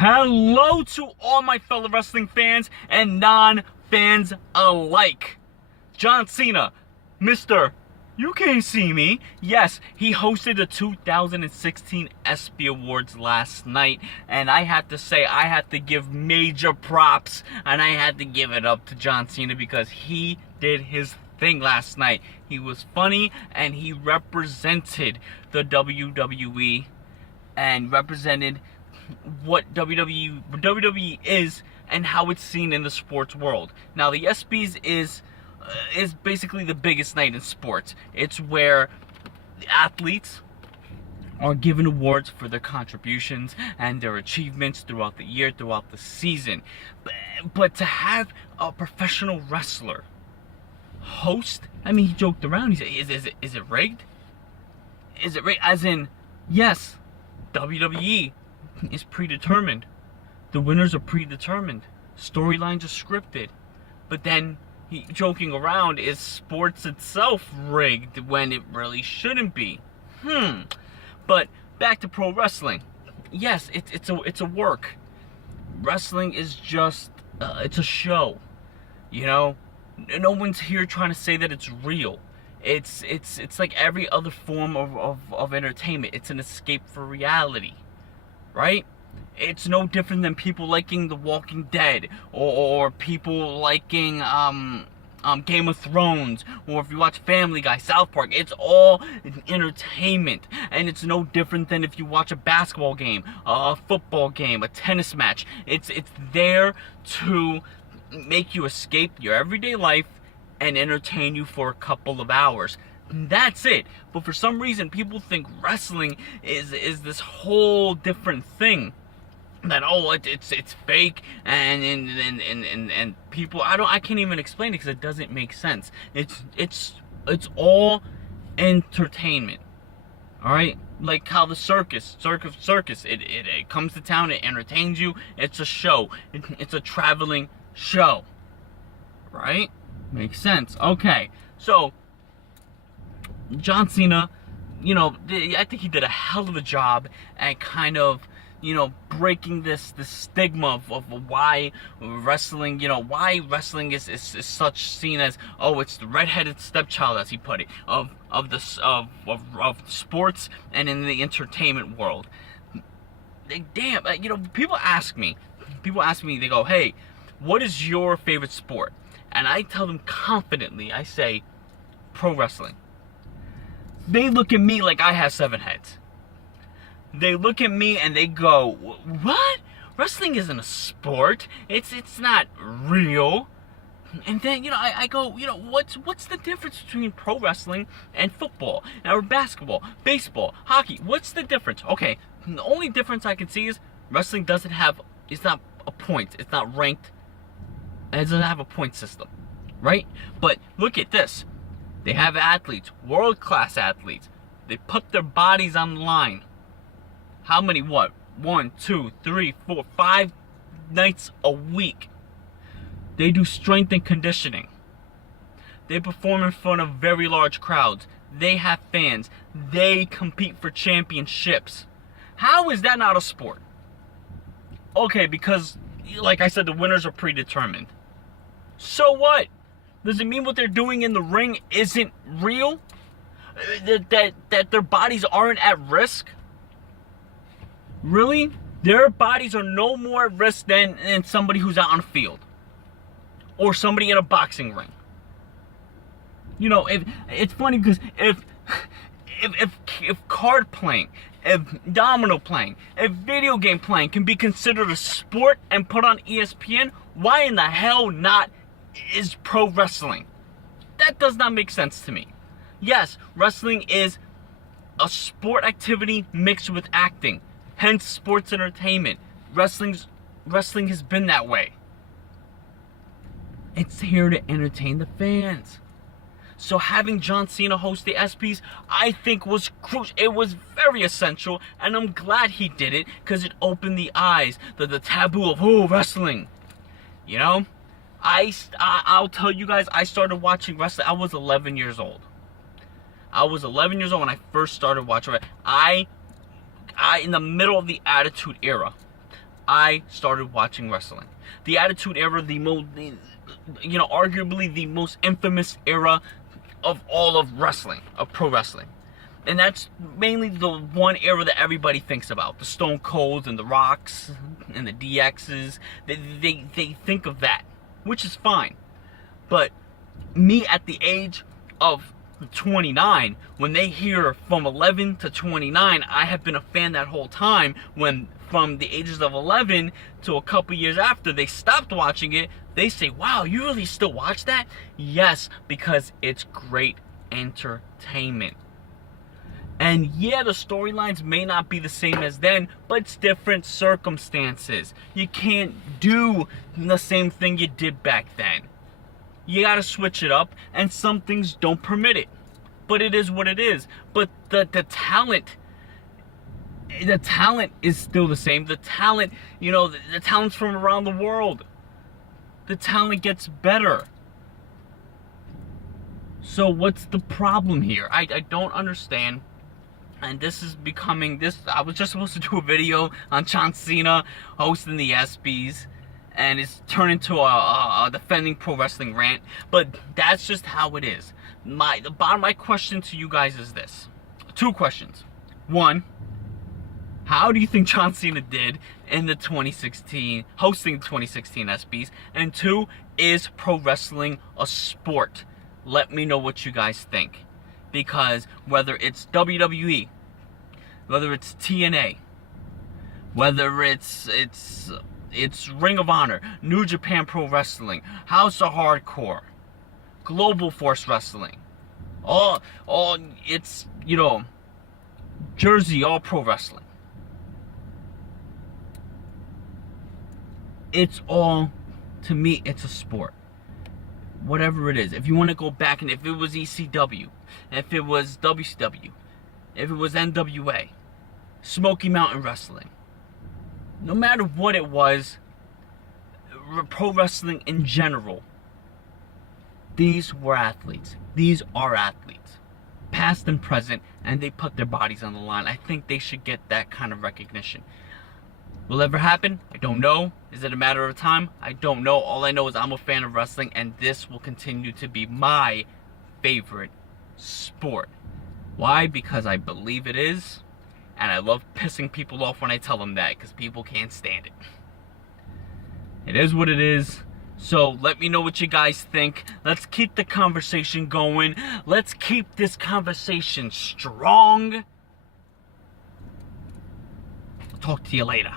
Hello to all my fellow wrestling fans and non-fans alike. John Cena, Mr. You Can't See Me. Yes, he hosted the 2016 Espy Awards last night, and I have to say, I have to give major props, and I had to give it up to John Cena because he did his thing last night. He was funny, and he represented the WWE and represented what WWE is and how it's seen in the sports world. Now, the ESPYs is basically the biggest night in sports. It's where the athletes are given awards for their contributions and their achievements throughout the year, throughout the season. But to have a professional wrestler host, I mean, he joked around. He said, is it rigged? Is it rigged? As in, yes, WWE is predetermined. The winners are predetermined. Storylines are scripted. But then, joking around, is sports itself rigged when it really shouldn't be? But back to pro wrestling. Yes, it's a work. Wrestling is just it's a show. You know, no one's here trying to say that it's real. It's like every other form of entertainment. It's an escape for reality, right? It's no different than people liking The Walking Dead or people liking Game of Thrones, or if you watch Family Guy, South Park. It's all entertainment, and it's no different than if you watch a basketball game, a football game, a tennis match. It's there to make you escape your everyday life and entertain you for a couple of hours. That's it. But for some reason, people think wrestling is this whole different thing. That it's fake and people, I can't even explain it because it doesn't make sense. It's all entertainment. All right, like how the circus it comes to town, it entertains you. It's a show. It's a traveling show. Right? Makes sense. Okay, so John Cena, you know, I think he did a hell of a job at kind of, you know, breaking this stigma of why wrestling, why wrestling is such seen as, oh, it's the redheaded stepchild, as he put it, of sports and in the entertainment world. Damn, people ask me, they go, hey, what is your favorite sport? And I tell them confidently, I say, pro wrestling. They look at me like I have 7 heads. They look at me and they go, what? Wrestling isn't a sport. It's not real. And then, I go, what's the difference between pro wrestling and football, or basketball, baseball, hockey? What's the difference? Okay, the only difference I can see is wrestling it's not a point. It's not ranked. It doesn't have a point system, right? But look at this. They have athletes, world-class athletes. They put their bodies on the line. How many, 1, 2, 3, 4, 5 nights a week. They do strength and conditioning. They perform in front of very large crowds. They have fans. They compete for championships. How is that not a sport? Okay, because, like I said, the winners are predetermined. So what? Does it mean what they're doing in the ring isn't real? That their bodies aren't at risk? Really? Their bodies are no more at risk than somebody who's out on the field. Or somebody in a boxing ring. It's funny because if card playing, if domino playing, if video game playing can be considered a sport and put on ESPN, why in the hell not is pro wrestling? That does not make sense to me. Yes, wrestling is a sport activity mixed with acting. Hence, sports entertainment. Wrestling has been that way. It's here to entertain the fans. So having John Cena host the ESPYs, I think was crucial. It was very essential, and I'm glad he did it because it opened the eyes, the taboo of wrestling. I'll tell you guys, I started watching wrestling. I was 11 years old. When I first started watching it. I in the middle of the Attitude Era. I started watching wrestling. The Attitude Era, arguably the most infamous era of all of wrestling, of pro wrestling. And that's mainly the one era that everybody thinks about. The Stone Colds and the Rocks and the DXs. They think of that, which is fine. But me at the age of 29, when they hear from 11 to 29, I have been a fan that whole time. When from the ages of 11 to a couple years after they stopped watching it, they say, wow, you really still watch that? Yes, because it's great entertainment. And yeah, the storylines may not be the same as then, but it's different circumstances. You can't do the same thing you did back then. You gotta switch it up, and some things don't permit it. But it is what it is. But the talent is still the same. The talent, the talent's from around the world. The talent gets better. So what's the problem here? I don't understand. And this is becoming this. I was just supposed to do a video on John Cena hosting the Espys, and it's turned into a defending pro wrestling rant. But that's just how it is. The bottom of my question to you guys is this: 2 questions. 1, how do you think John Cena did in the 2016 hosting the 2016 Espys? And 2, is pro wrestling a sport? Let me know what you guys think. Because whether it's WWE, whether it's TNA, whether it's Ring of Honor, New Japan Pro Wrestling, House of Hardcore, Global Force Wrestling, all it's, Jersey All Pro Wrestling. It's all, to me, it's a sport. Whatever it is. If you want to go back, and if it was ECW, if it was WCW, if it was NWA, Smoky Mountain Wrestling, no matter what it was, pro wrestling in general, these were athletes. These are athletes, past and present, and they put their bodies on the line. I think they should get that kind of recognition. Will it ever happen? I don't know. Is it a matter of time? I don't know. All I know is I'm a fan of wrestling, and this will continue to be my favorite sport. Why? Because I believe it is, and I love pissing people off when I tell them that, because people can't stand it. It is what it is. So let me know what you guys think. Let's keep the conversation going. Let's keep this conversation strong. Talk to you later.